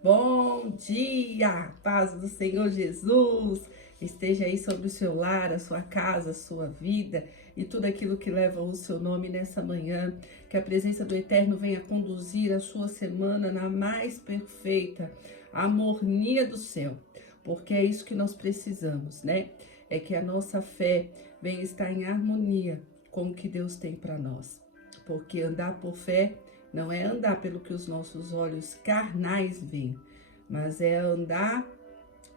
Bom dia, paz do Senhor Jesus, esteja aí sobre o seu lar, a sua casa, a sua vida e tudo aquilo que leva o seu nome nessa manhã. Que a presença do Eterno venha conduzir a sua semana na mais perfeita harmonia do céu, porque é isso que nós precisamos, né? É que a nossa fé venha estar em harmonia com o que Deus tem para nós, porque andar por fé não é andar pelo que os nossos olhos carnais veem, mas é andar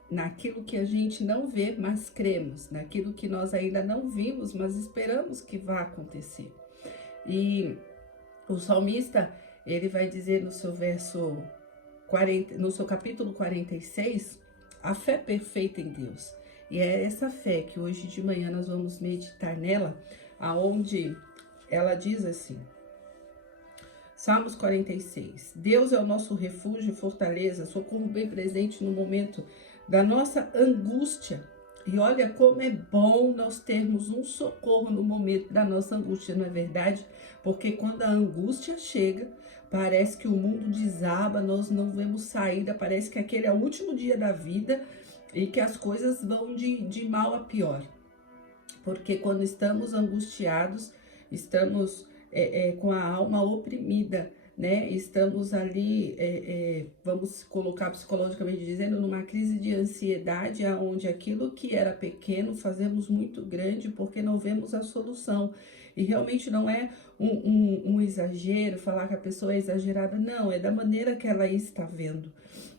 naquilo que a gente não vê, mas cremos, naquilo que nós ainda não vimos, mas esperamos que vá acontecer. E o salmista, ele vai dizer no seu verso 40, no seu capítulo 46, a fé perfeita em Deus. E é essa fé que hoje de manhã nós vamos meditar nela, aonde ela diz assim: Salmos 46. Deus é o nosso refúgio e fortaleza, socorro bem presente no momento da nossa angústia. E olha como é bom nós termos um socorro no momento da nossa angústia, não é verdade? Porque quando a angústia chega, parece que o mundo desaba, nós não vemos saída, parece que aquele é o último dia da vida e que as coisas vão de mal a pior. Porque quando estamos angustiados, estamos com a alma oprimida, né? Estamos ali, vamos colocar psicologicamente dizendo, numa crise de ansiedade, onde aquilo que era pequeno fazemos muito grande porque não vemos a solução. E realmente não é um exagero falar que a pessoa é exagerada, não, é da maneira que ela está vendo.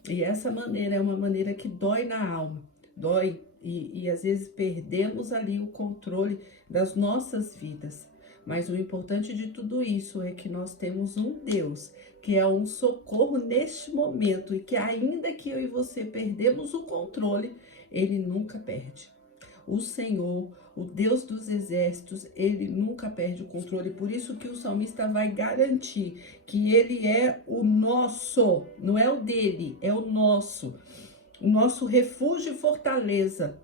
E essa maneira é uma maneira que dói na alma, dói, e às vezes perdemos ali o controle das nossas vidas. Mas o importante de tudo isso é que nós temos um Deus que é um socorro neste momento e que ainda que eu e você perdemos o controle, Ele nunca perde. O Senhor, o Deus dos exércitos, Ele nunca perde o controle. Por isso que o salmista vai garantir que Ele é o nosso, não é o dele, é o nosso refúgio e fortaleza.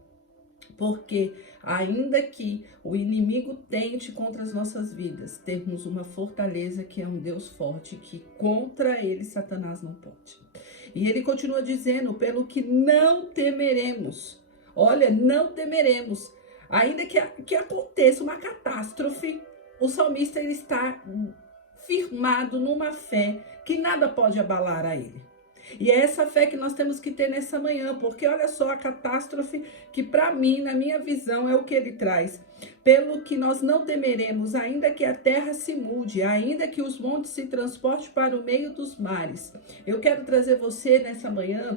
Porque ainda que o inimigo tente contra as nossas vidas, termos uma fortaleza que é um Deus forte, que contra ele Satanás não pode. E ele continua dizendo, pelo que não temeremos. Olha, não temeremos. Ainda que aconteça uma catástrofe, o salmista ele está firmado numa fé que nada pode abalar a ele. E é essa fé que nós temos que ter nessa manhã, porque olha só a catástrofe que para mim, na minha visão, é o que ele traz. Pelo que nós não temeremos, ainda que a terra se mude, ainda que os montes se transportem para o meio dos mares. Eu quero trazer você nessa manhã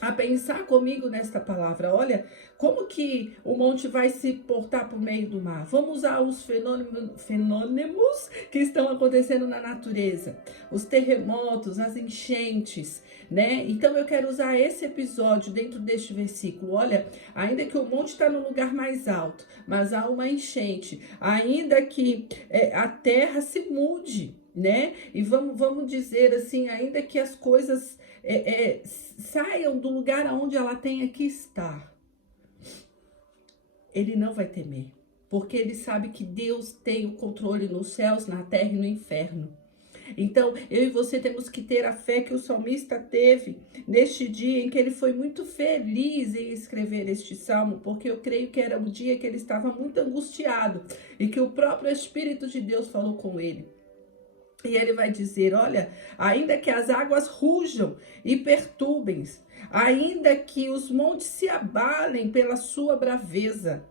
a pensar comigo nesta palavra. Olha, como que o monte vai se portar por meio do mar? Vamos usar os fenômenos que estão acontecendo na natureza. Os terremotos, as enchentes, né? Então eu quero usar esse episódio dentro deste versículo. Olha, ainda que o monte está no lugar mais alto, mas há uma enchente. Ainda que a terra se mude, né? E vamos dizer assim, ainda que as coisas saiam do lugar aonde ela tenha que estar, ele não vai temer, porque ele sabe que Deus tem o controle nos céus, na terra e no inferno. Então, eu e você temos que ter a fé que o salmista teve neste dia em que ele foi muito feliz em escrever este salmo, porque eu creio que era o dia que ele estava muito angustiado e que o próprio Espírito de Deus falou com ele. E ele vai dizer, olha, ainda que as águas rujam e perturbem, ainda que os montes se abalem pela sua braveza,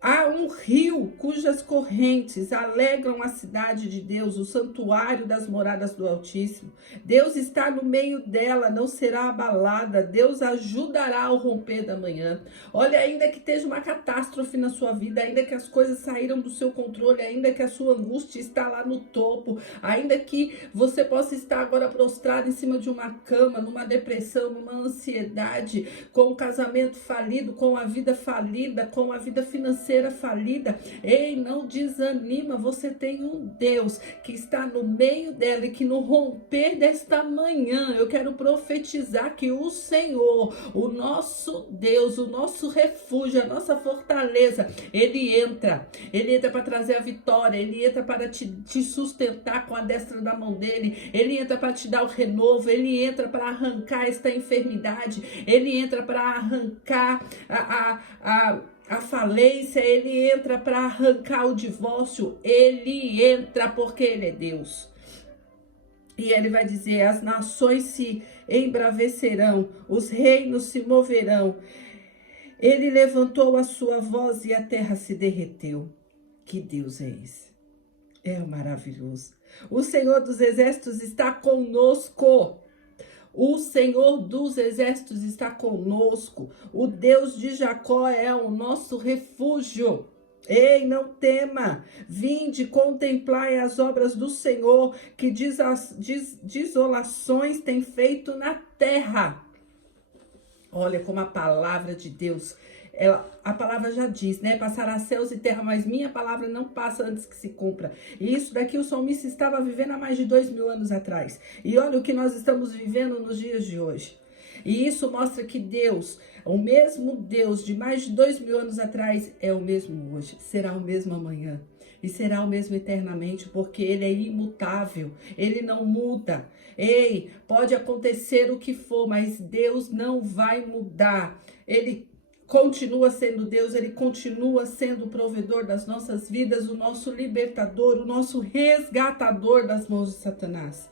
há um rio cujas correntes alegram a cidade de Deus, o santuário das moradas do Altíssimo. Deus está no meio dela, não será abalada. Deus ajudará ao romper da manhã. Olha, ainda que esteja uma catástrofe na sua vida, ainda que as coisas saíram do seu controle, ainda que a sua angústia está lá no topo, ainda que você possa estar agora prostrado em cima de uma cama, numa depressão, numa ansiedade, com o casamento falido, com a vida falida, com a vida financeira financeira falida. Ei, não desanima, você tem um Deus que está no meio dela e que no romper desta manhã, eu quero profetizar que o Senhor, o nosso Deus, o nosso refúgio, a nossa fortaleza, Ele entra para trazer a vitória, Ele entra para te sustentar com a destra da mão dEle, Ele entra para te dar o renovo, Ele entra para arrancar esta enfermidade, Ele entra para arrancar a falência, Ele entra para arrancar o divórcio, Ele entra porque Ele é Deus. E Ele vai dizer, as nações se embravecerão, os reinos se moverão. Ele levantou a sua voz e a terra se derreteu. Que Deus é esse? É maravilhoso. O Senhor dos Exércitos está conosco. O Senhor dos Exércitos está conosco. O Deus de Jacó é o nosso refúgio. Ei, não tema. Vinde, contemplai as obras do Senhor, que desolações tem feito na terra. Olha como a palavra de Deus, a palavra já diz, né? Passará céus e terra, mas minha palavra não passa antes que se cumpra. E isso daqui o salmista estava vivendo há mais de 2000 anos atrás. E olha o que nós estamos vivendo nos dias de hoje. E isso mostra que Deus, o mesmo Deus de mais de 2000 anos atrás, é o mesmo hoje, será o mesmo amanhã. E será o mesmo eternamente, porque Ele é imutável, Ele não muda. Ei, pode acontecer o que for, mas Deus não vai mudar. Ele continua sendo Deus, Ele continua sendo o provedor das nossas vidas, o nosso libertador, o nosso resgatador das mãos de Satanás.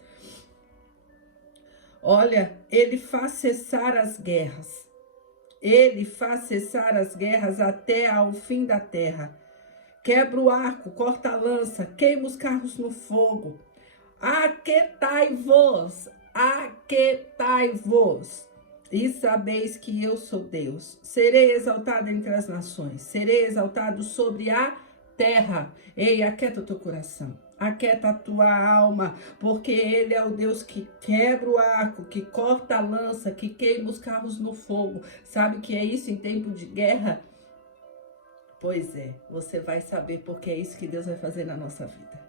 Olha, Ele faz cessar as guerras. Ele faz cessar as guerras até ao fim da terra. Quebra o arco, corta a lança, queima os carros no fogo. Aquietai-vos, aquietai-vos, e sabeis que eu sou Deus. Serei exaltado entre as nações, serei exaltado sobre a terra. Ei, aquieta o teu coração, aquieta a tua alma, porque Ele é o Deus que quebra o arco, que corta a lança, que queima os carros no fogo. Sabe que é isso em tempo de guerra? Pois é, você vai saber porque é isso que Deus vai fazer na nossa vida.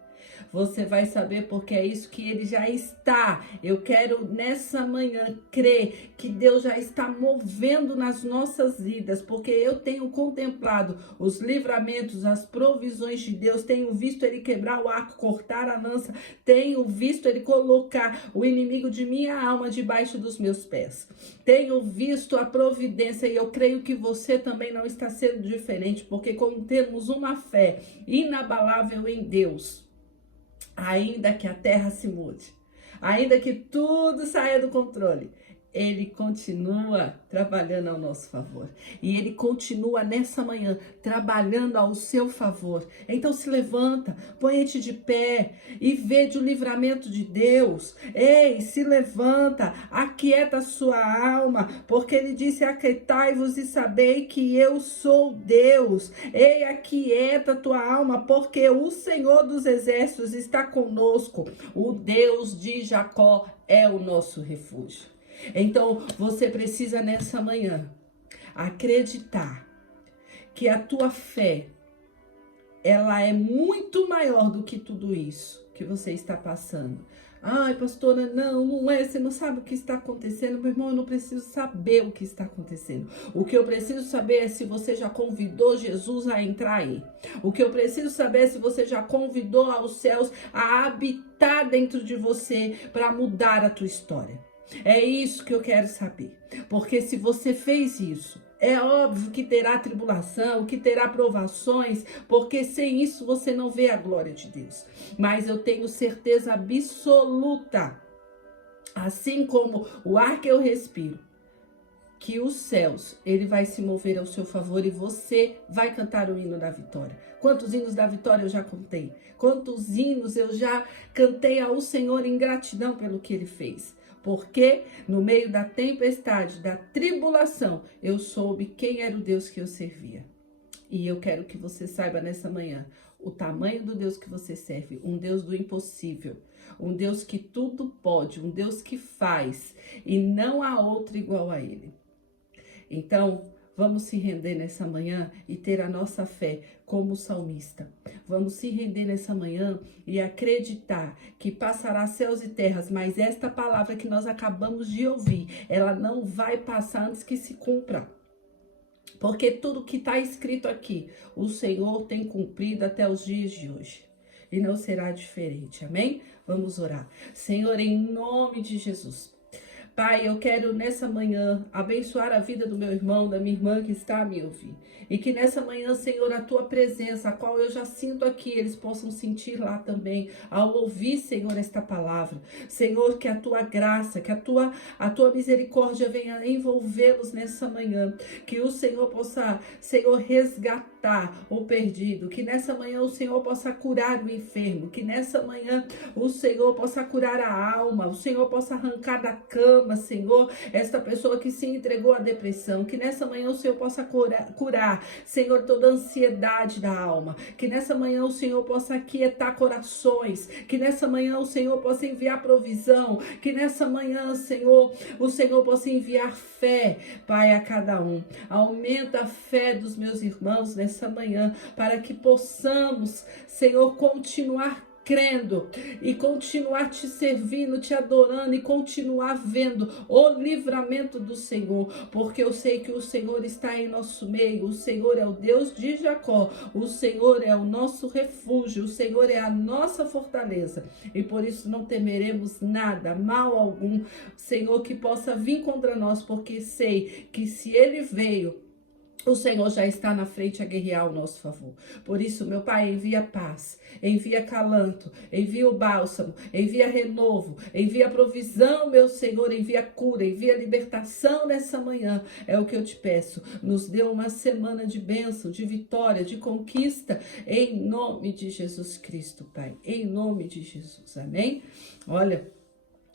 Você vai saber porque é isso que Ele já está. Eu quero nessa manhã crer que Deus já está movendo nas nossas vidas, porque eu tenho contemplado os livramentos, as provisões de Deus, tenho visto Ele quebrar o arco, cortar a lança, tenho visto Ele colocar o inimigo de minha alma debaixo dos meus pés. Tenho visto a providência e eu creio que você também não está sendo diferente, porque como temos uma fé inabalável em Deus, ainda que a terra se mude, ainda que tudo saia do controle, Ele continua trabalhando ao nosso favor. E Ele continua nessa manhã trabalhando ao seu favor. Então se levanta, põe-te de pé e vede o livramento de Deus. Ei, se levanta, aquieta a sua alma, porque Ele disse, aquietai-vos e sabei que eu sou Deus. Ei, aquieta a tua alma, porque o Senhor dos Exércitos está conosco. O Deus de Jacó é o nosso refúgio. Então, você precisa nessa manhã acreditar que a tua fé, ela é muito maior do que tudo isso que você está passando. Ai, pastora, não é, você não sabe o que está acontecendo. Meu irmão, eu não preciso saber o que está acontecendo. O que eu preciso saber é se você já convidou Jesus a entrar aí. O que eu preciso saber é se você já convidou aos céus a habitar dentro de você para mudar a tua história. É isso que eu quero saber, porque se você fez isso, é óbvio que terá tribulação, que terá provações, porque sem isso você não vê a glória de Deus. Mas eu tenho certeza absoluta, assim como o ar que eu respiro, que os céus, Ele vai se mover ao seu favor e você vai cantar o hino da vitória. Quantos hinos da vitória eu já contei? Quantos hinos eu já cantei ao Senhor em gratidão pelo que Ele fez? Porque no meio da tempestade, da tribulação, eu soube quem era o Deus que eu servia. E eu quero que você saiba nessa manhã o tamanho do Deus que você serve, um Deus do impossível, um Deus que tudo pode, um Deus que faz, e não há outro igual a Ele. Então, Vamos se render nessa manhã e ter a nossa fé como salmista. Vamos se render nessa manhã e acreditar que passará céus e terras, mas esta palavra que nós acabamos de ouvir, ela não vai passar antes que se cumpra. Porque tudo que está escrito aqui, o Senhor tem cumprido até os dias de hoje. E não será diferente, amém? Vamos orar. Senhor, em nome de Jesus. Pai, eu quero nessa manhã abençoar a vida do meu irmão, da minha irmã que está a me ouvir. E que nessa manhã, Senhor, a tua presença, a qual eu já sinto aqui, eles possam sentir lá também, ao ouvir, Senhor, esta palavra. Senhor, que a tua graça, que a tua misericórdia venha envolvê-los nessa manhã. Que o Senhor possa, Senhor, resgatar o perdido. Que nessa manhã o Senhor possa curar o enfermo. Que nessa manhã o Senhor possa curar a alma. O Senhor possa arrancar da cama, Senhor, esta pessoa que se entregou à depressão, que nessa manhã o Senhor possa curar, Senhor, toda a ansiedade da alma, que nessa manhã o Senhor possa aquietar corações, que nessa manhã o Senhor possa enviar provisão, que nessa manhã, Senhor, o Senhor possa enviar fé, Pai, a cada um. Aumenta a fé dos meus irmãos nessa manhã, para que possamos, Senhor, continuar crendo e continuar te servindo, te adorando e continuar vendo o livramento do Senhor, porque eu sei que o Senhor está em nosso meio, o Senhor é o Deus de Jacó, o Senhor é o nosso refúgio, o Senhor é a nossa fortaleza e por isso não temeremos nada, mal algum, Senhor, que possa vir contra nós, porque sei que se Ele veio, o Senhor já está na frente a guerrear ao nosso favor. Por isso, meu Pai, envia paz, envia calanto, envia o bálsamo, envia renovo, envia provisão, meu Senhor, envia cura, envia libertação nessa manhã. É o que eu te peço. Nos dê uma semana de bênção, de vitória, de conquista, em nome de Jesus Cristo, Pai. Em nome de Jesus, amém? Olha,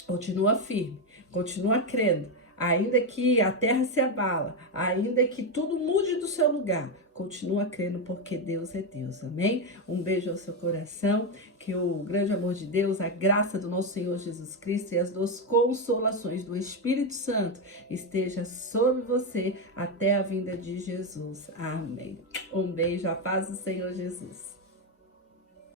continua firme, continua crendo. Ainda que a terra se abala, ainda que tudo mude do seu lugar, continua crendo porque Deus é Deus, amém? Um beijo ao seu coração, que o grande amor de Deus, a graça do nosso Senhor Jesus Cristo e as duas consolações do Espírito Santo esteja sobre você até a vinda de Jesus, amém? Um beijo, a paz do Senhor Jesus.